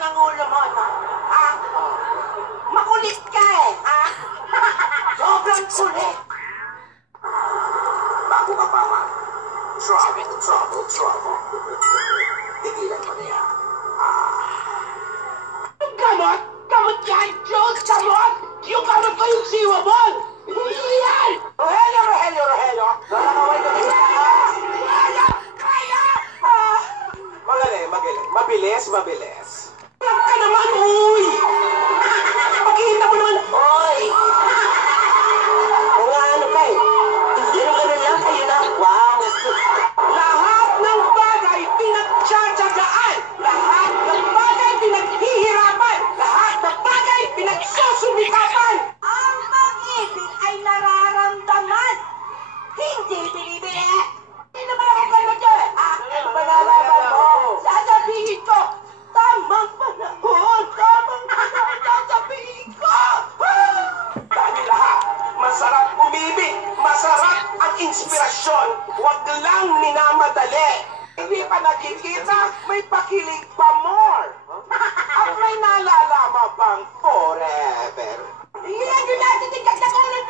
ng ulo mo, no? Makulit ka eh, sobrang kulit. Bago ka pa, ma. Trouble. Tigilan mo na yan. Gamot? Gamot yan, Diyos! Gamot! Yung gamot ko yung siwabol! Hindi yan! Rogelio! Nakakaway ka dito. Kaya! Magaling. Mabilis. Lang ka naman, uy! Pakita mo naman, uy! Kung ano ka eh. Ganun lang kayo na. Wow! Lahat ng bagay pinagtsatsagaan! Lahat ng bagay pinaghihirapan! Lahat ng bagay pinagsusumikapan! Ang pag-ibig ay nararamdaman! Hindi binibili! Hindi naman ako gano'n dyan! Ano ba nalaman mo? Sasabihin ko! Tamang panahon! Sasabihin ko! Dahil lahat, masarap umibig! Masarap ang inspirasyon! Huwag lang minamadali! Hindi pa nakikita, may pakilig pa more! At may naalala bang forever? Iyan yun natin, tigag na ko ng